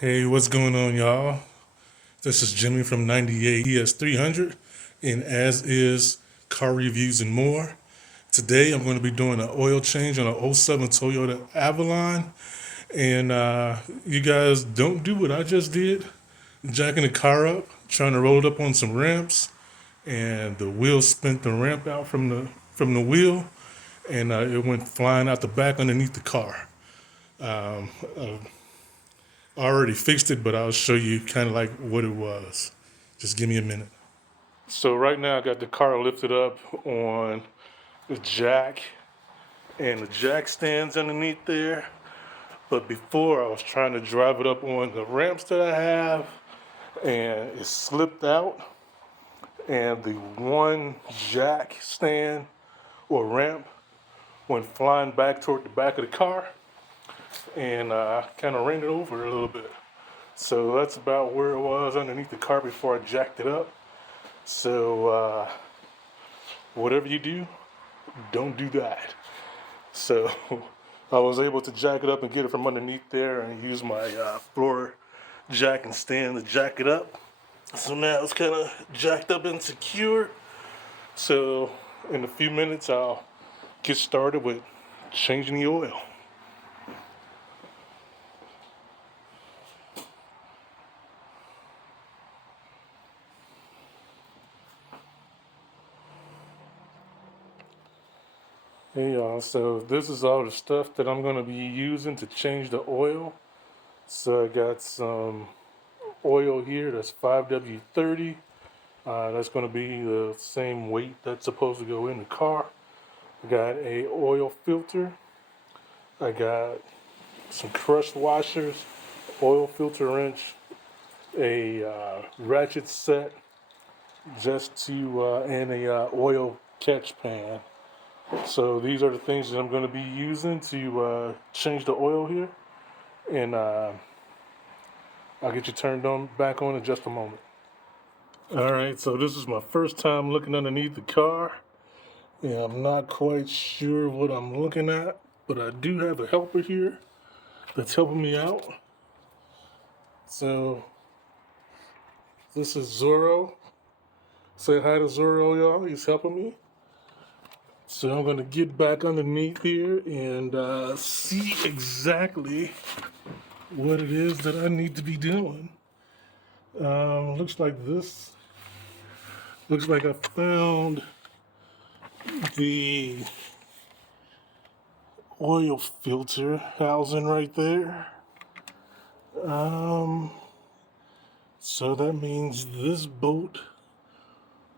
Hey, what's going on, y'all? This is Jimmy from 98 ES300 and as is car reviews and more. Today I'm going to be doing an oil change on an '07 Toyota Avalon. And you guys don't do what I just did, jacking the car up, trying to roll it up on some ramps, and the wheel spent the ramp out from the wheel, and it went flying out the back underneath the car. I already fixed it, but I'll show you kind of like what it was. Just give me a minute. So right now I got the car lifted up on the jack, and the jack stands underneath there. But before I was trying to drive it up on the ramps that I have, and it slipped out, and the one jack stand or ramp went flying back toward the back of the car, and kind of ran it over a little bit. So that's about where it was underneath the car before I jacked it up. So whatever you do, don't do that. So I was able to jack it up and get it from underneath there and use my floor jack and stand to jack it up. So now it's kind of jacked up and secure. So in a few minutes I'll get started with changing the oil. Hey y'all, so this is all the stuff that I'm going to be using to change the oil. So I got some oil here that's 5W30. That's going to be the same weight that's supposed to go in the car. I got a oil filter. I got some crushed washers, oil filter wrench, a ratchet set, just to and a oil catch pan. So these are the things that I'm going to be using to change the oil here, and I'll get you turned on back on in just a moment. All right, so this is my first time looking underneath the car, and I'm not quite sure what I'm looking at, but I do have a helper here that's helping me out. So this is Zorro. Say hi to Zorro, y'all. He's helping me. So I'm gonna get back underneath here and see exactly what it is that I need to be doing. Looks like this. Looks like I found the oil filter housing right there. Um, so that means this bolt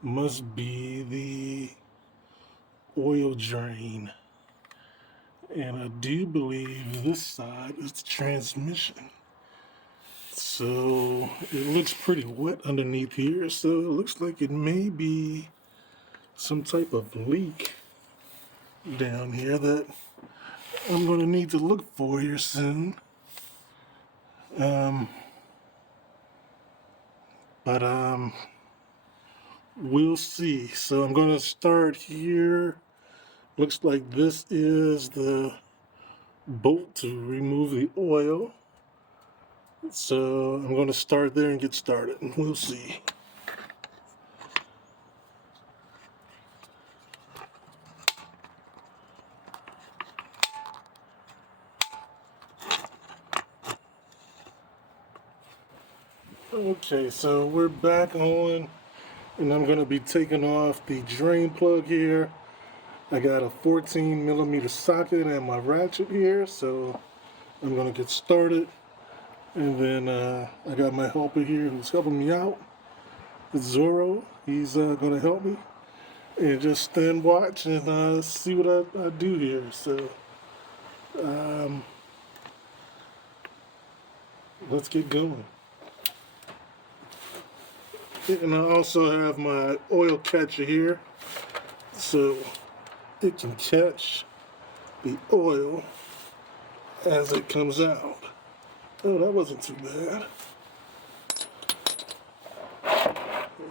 must be the oil drain. And I do believe this side is the transmission. So it looks pretty wet underneath here, so it looks like it may be some type of leak down here that I'm going to need to look for here soon. Um, but we'll see. So I'm going to start here. Looks like this is the bolt to remove the oil. So I'm going to start there and get started, and we'll see. Okay, so we're back on, and I'm going to be taking off the drain plug here. I got a 14mm socket and my ratchet here, so I'm going to get started. And then I got my helper here who's helping me out. It's Zorro. He's going to help me. And just stand watch and see what I do here. So let's get going. And I also have my oil catcher here, so it can catch the oil as it comes out. Oh, that wasn't too bad.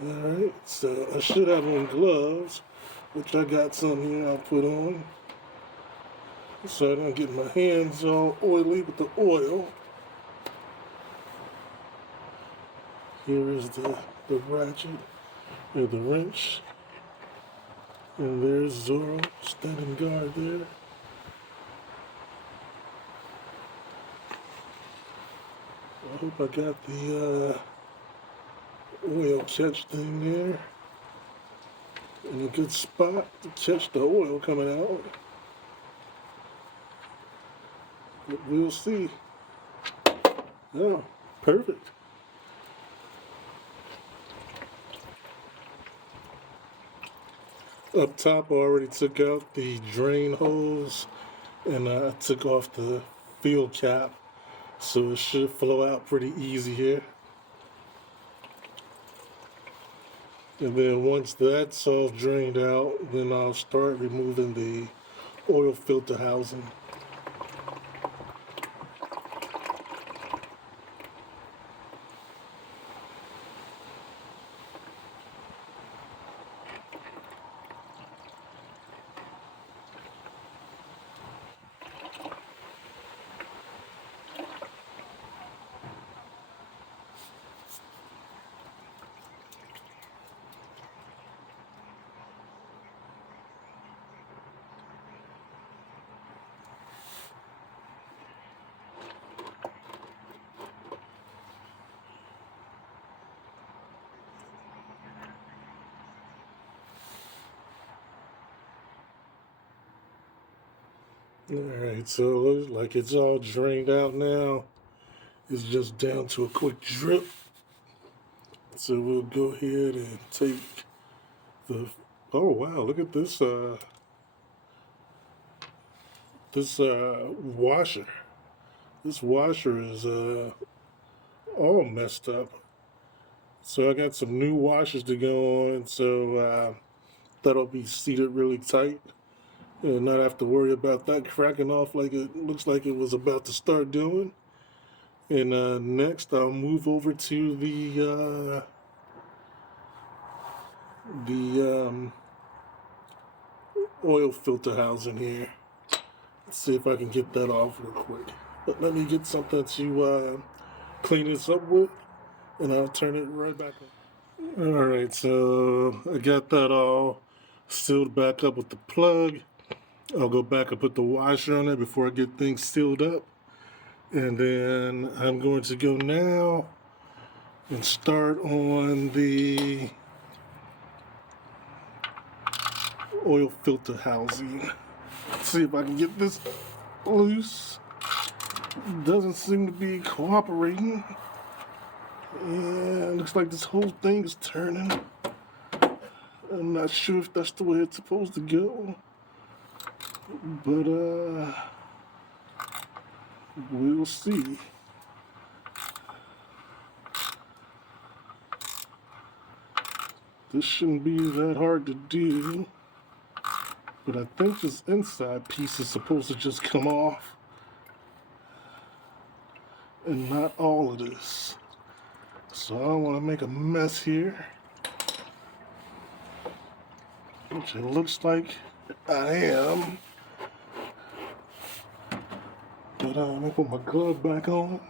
Alright, so I should have on gloves, which I got some here I'll put on, so I don't get my hands all oily with the oil. Here is the ratchet, or the wrench. And there's Zorro standing guard there. I hope I got the oil catch thing there in a good spot to catch the oil coming out. But we'll see. Oh, perfect. Up top, I already took out the drain hose and I took off the fuel cap, so it should flow out pretty easy here. And then once that's all drained out, then I'll start removing the oil filter housing. Alright, so it looks like it's all drained out now. It's just down to a quick drip. So we'll go ahead and take the, oh wow, look at this washer. This washer is all messed up. So I got some new washers to go on, so that'll be seated really tight and not have to worry about that cracking off like it looks like it was about to start doing. And next I'll move over to the oil filter housing here. Let's see if I can get that off real quick. But let me get something to clean this up with, and I'll turn it right back on. Alright, so I got that all sealed back up with the plug. I'll go back and put the washer on it before I get things sealed up. And then I'm going to go now and start on the oil filter housing. Let's see if I can get this loose. Doesn't seem to be cooperating. And looks like this whole thing is turning. I'm not sure if that's the way it's supposed to go. But we'll see. This shouldn't be that hard to do. But I think this inside piece is supposed to just come off. And not all of this. So I don't want to make a mess here. Which it looks like I am. But let me put my glove back on.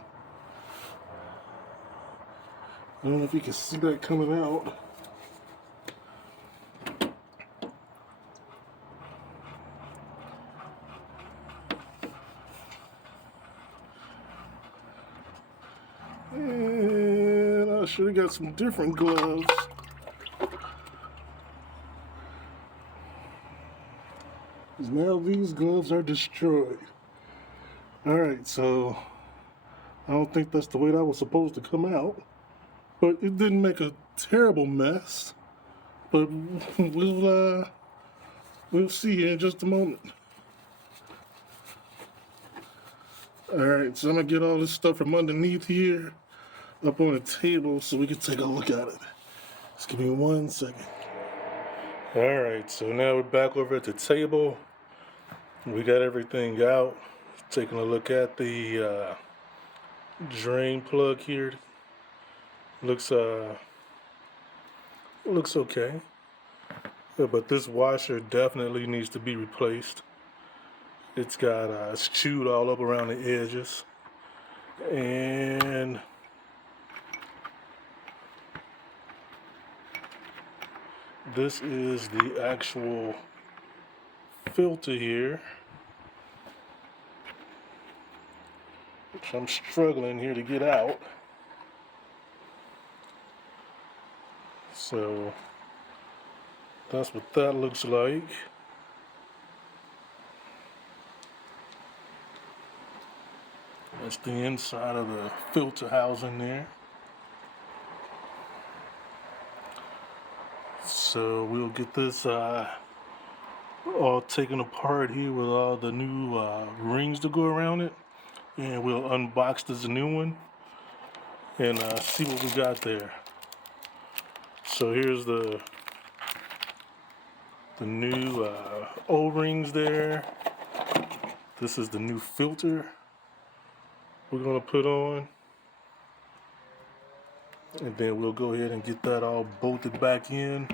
I don't know if you can see that coming out. And I should have got some different gloves. Because now these gloves are destroyed. Alright, so I don't think that's the way that was supposed to come out. But it didn't make a terrible mess. But we'll see here in just a moment. Alright, so I'm going to get all this stuff from underneath here up on the table so we can take a look at it. Just give me 1 second. Alright, so now we're back over at the table. We got everything out. Taking a look at the drain plug here. Looks okay. Yeah, but this washer definitely needs to be replaced. It's got it's chewed all up around the edges. And this is the actual filter here, which I'm struggling here to get out. So that's what that looks like. That's the inside of the filter housing there. So we'll get this all taken apart here with all the new rings to go around it, and we'll unbox this new one and see what we got there. So here's the new O-rings there. This is the new filter we're gonna put on, and then we'll go ahead and get that all bolted back in.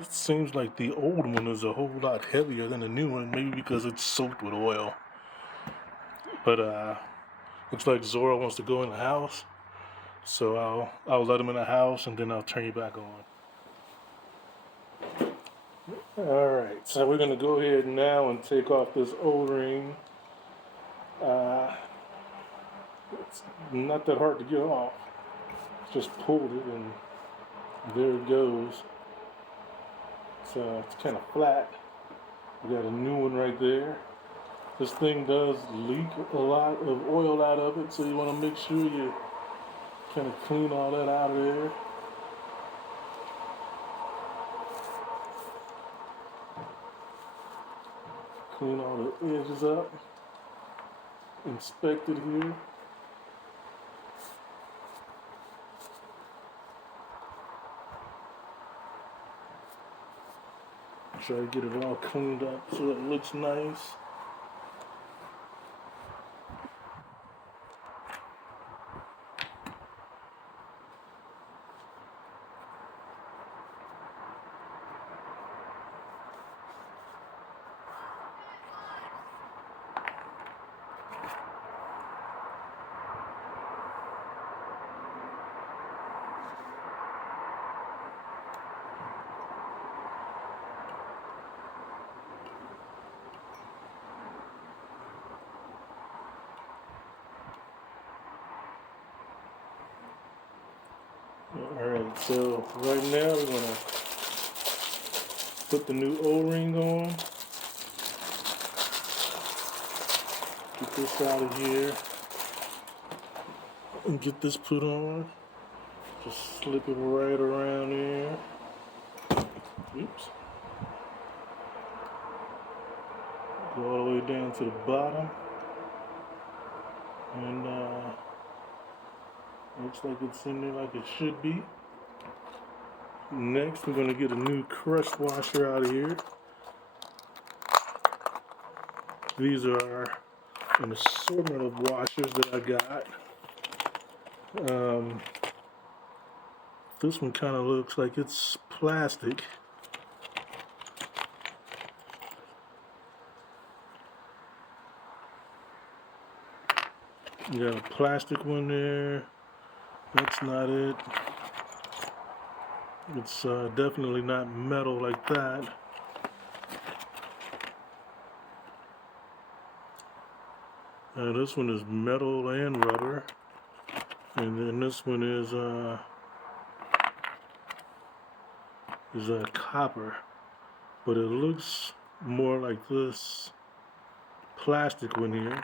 It seems like the old one is a whole lot heavier than the new one, maybe because it's soaked with oil. But looks like Zora wants to go in the house, so I'll let him in the house, and then I'll turn you back on. All right, so we're gonna go ahead now and take off this O-ring. It's not that hard to get off. Just pulled it, and there it goes. So it's kind of flat. We got a new one right there. This thing does leak a lot of oil out of it, so you want to make sure you kind of clean all that out of there. Clean all the edges up. Inspect it here. Try to get it all cleaned up so it looks nice. Alright, so right now we're going to put the new O-ring on. Get this out of here and get this put on. Just slip it right around there. Oops. Go all the way down to the bottom. And looks like it's in there like it should be. Next, we're going to get a new crust washer out of here. These are an assortment of washers that I got. This one kind of looks like it's plastic. You got a plastic one there. That's not it. It's definitely not metal like that. This one is metal and rubber. And then this one is copper. But it looks more like this plastic one here.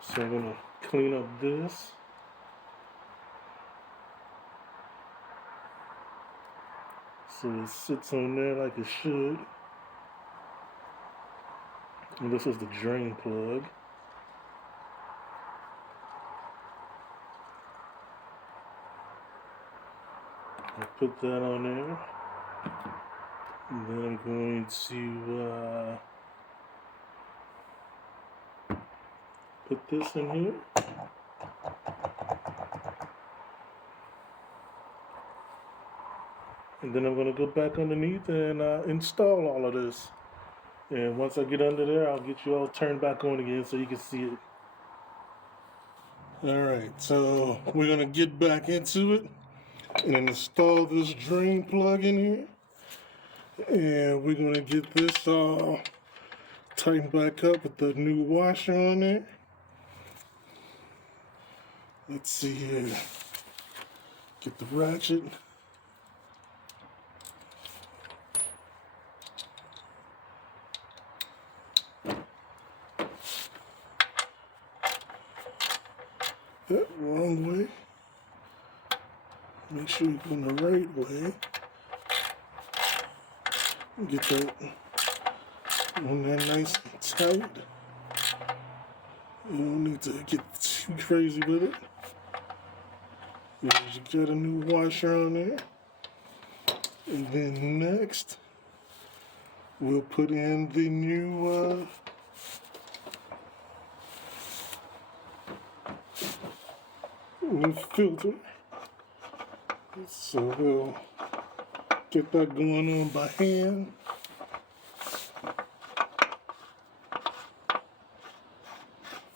So I'm going to clean up this. So it sits on there like it should. And this is the drain plug. I'll put that on there. And then I'm going to put this in here. And then I'm going to go back underneath and install all of this. And once I get under there, I'll get you all turned back on again so you can see it. Alright, so we're gonna get back into it and install this drain plug in here. And we're gonna get this all tightened back up with the new washer on there. Let's see here. Get the ratchet. That wrong way. Make sure you're going the right way. Get that on there nice and tight. You don't need to get too crazy with it. You got a new washer on there. And then next, we'll put in the new filter. So we'll get that going on by hand.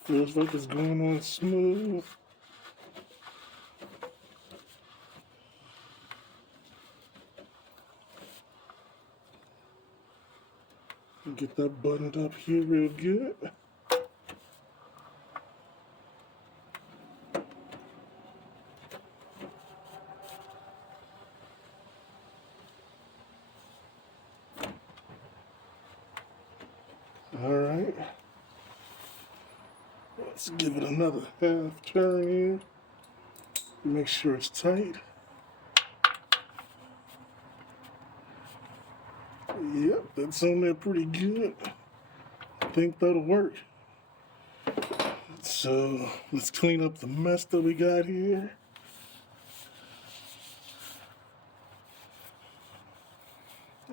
Feels like it's going on smooth. Get that buttoned up here real good. Alright. Let's give it another half turn here. Make sure it's tight. Yep, that's on there pretty good. I think that'll work. So let's clean up the mess that we got here.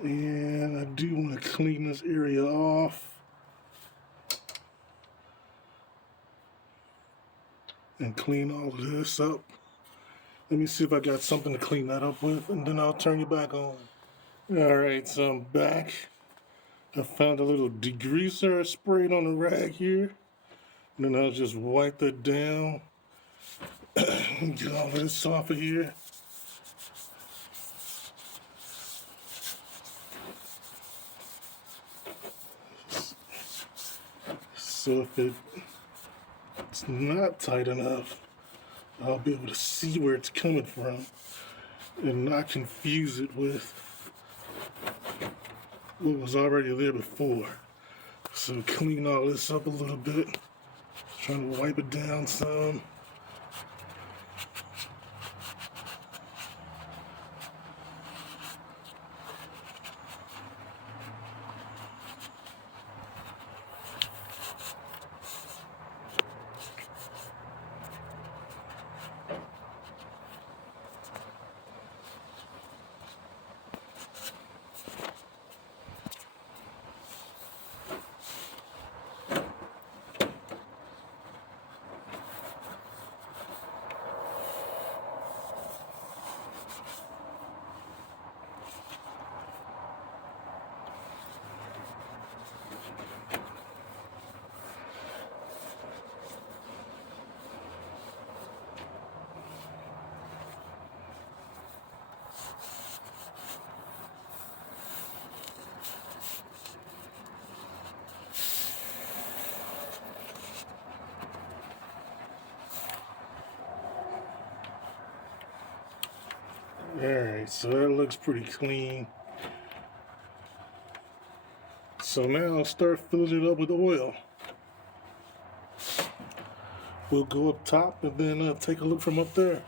And I do want to clean this area off. And clean all of this up. Let me see if I got something to clean that up with, and then I'll turn you back on. Alright, so I'm back. I found a little degreaser I sprayed on the rag here. And then I'll just wipe that down. And get all of this off of here. So if it's not tight enough, I'll be able to see where it's coming from and not confuse it with what was already there before. So clean all this up a little bit. Trying to wipe it down some. Alright, so that looks pretty clean. So now I'll start filling it up with oil. We'll go up top and then take a look from up there.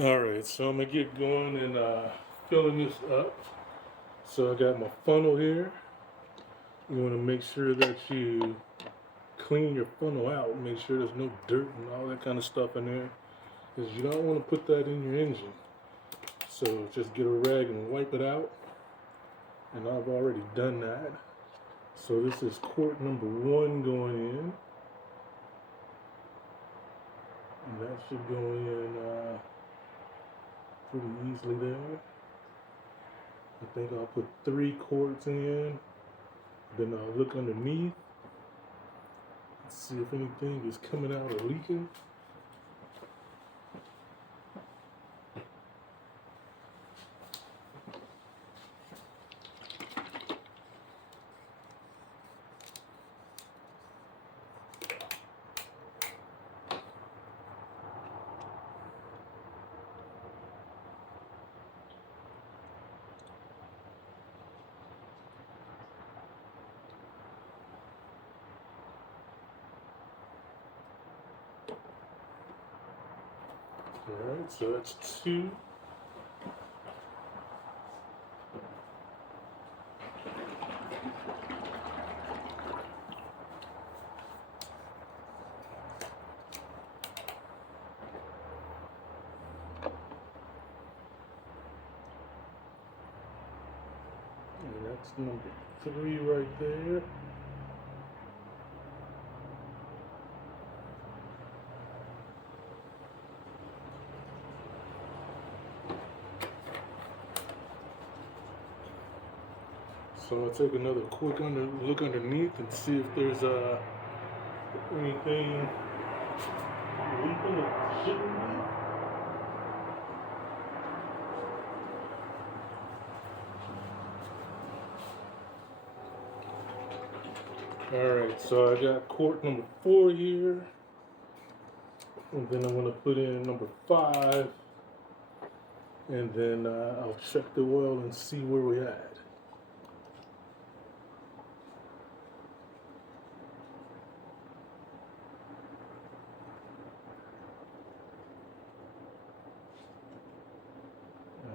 Alright, so I'm going to get going and filling this up. So I got my funnel here. You want to make sure that you clean your funnel out. Make sure there's no dirt and all that kind of stuff in there, because you don't want to put that in your engine. So just get a rag and wipe it out. And I've already done that. So this is quart number 1 going in. And that should go in pretty easily there. I think I'll put 3 quarts in. Then I'll look underneath. See if anything is coming out or leaking. Alright, so that's 2. And that's number 3 right there. So I'll take another quick look underneath and see if there's anything leaking that shouldn't be. Alright, so I got quart number 4 here. And then I'm going to put in number 5. And then I'll check the oil and see where we're at.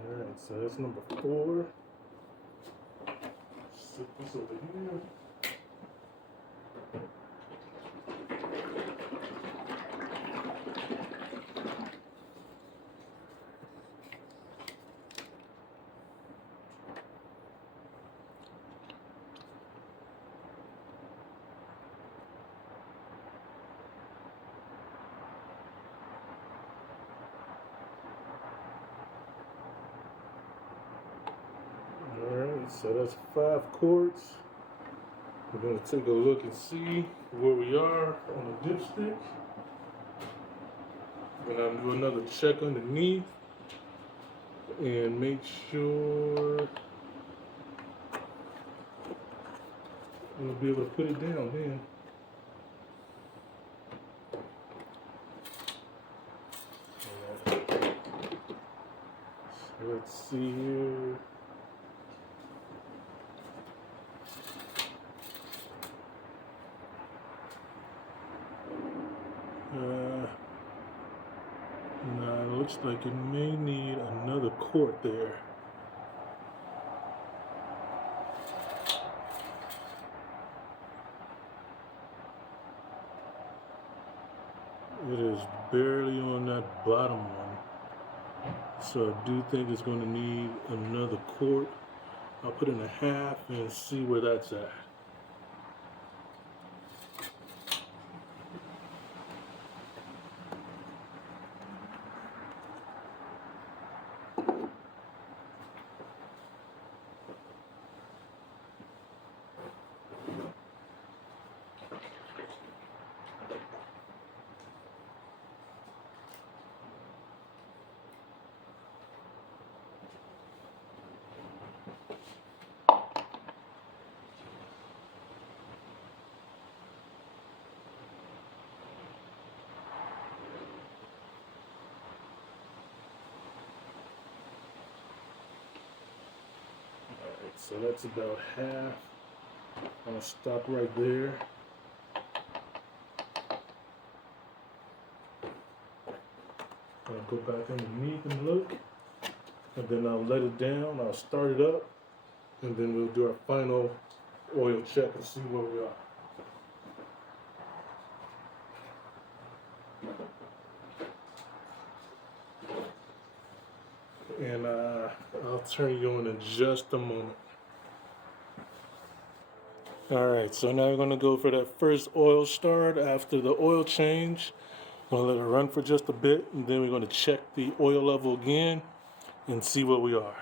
Alright, so that's number 4. Set this over here. Alright, so that's 5 quarts. We're going to take a look and see where we are on the dipstick. And I'll do another check underneath and make sure we'll be able to put it down then. So let's see here. Nah, it looks like it may need another quart there. It is barely on that bottom one. So I do think it's going to need another quart. I'll put in a half and see where that's at. Alright, so that's about half. I'm going to stop right there. I'll go back underneath and look. And then I'll let it down, I'll start it up. And then we'll do our final oil check and see where we are. And I'll turn you on in just a moment. Alright, so now we're going to go for that first oil start after the oil change. I'm going to let it run for just a bit, and then we're going to check the oil level again and see where we are.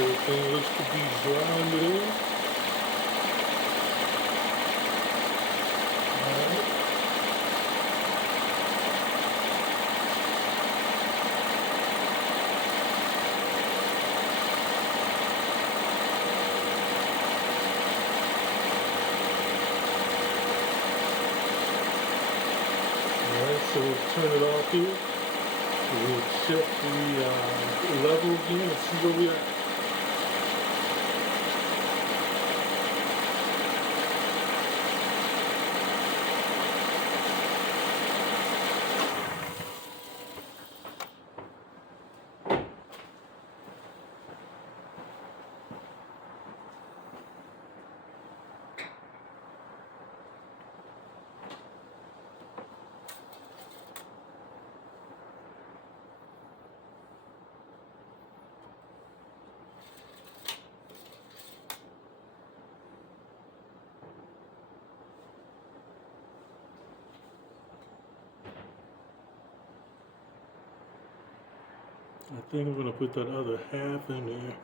Everything looks to be dry under there. Alright. Alright, so we'll turn it off here. We'll check the level again and see where we are. I think I'm gonna put that other half in there.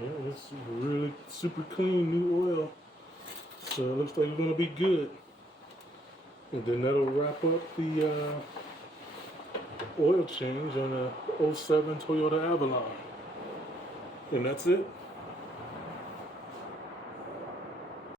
Yeah, it's really super clean new oil. So it looks like it's gonna be good. And then that'll wrap up the oil change on a '07 Toyota Avalon. And that's it.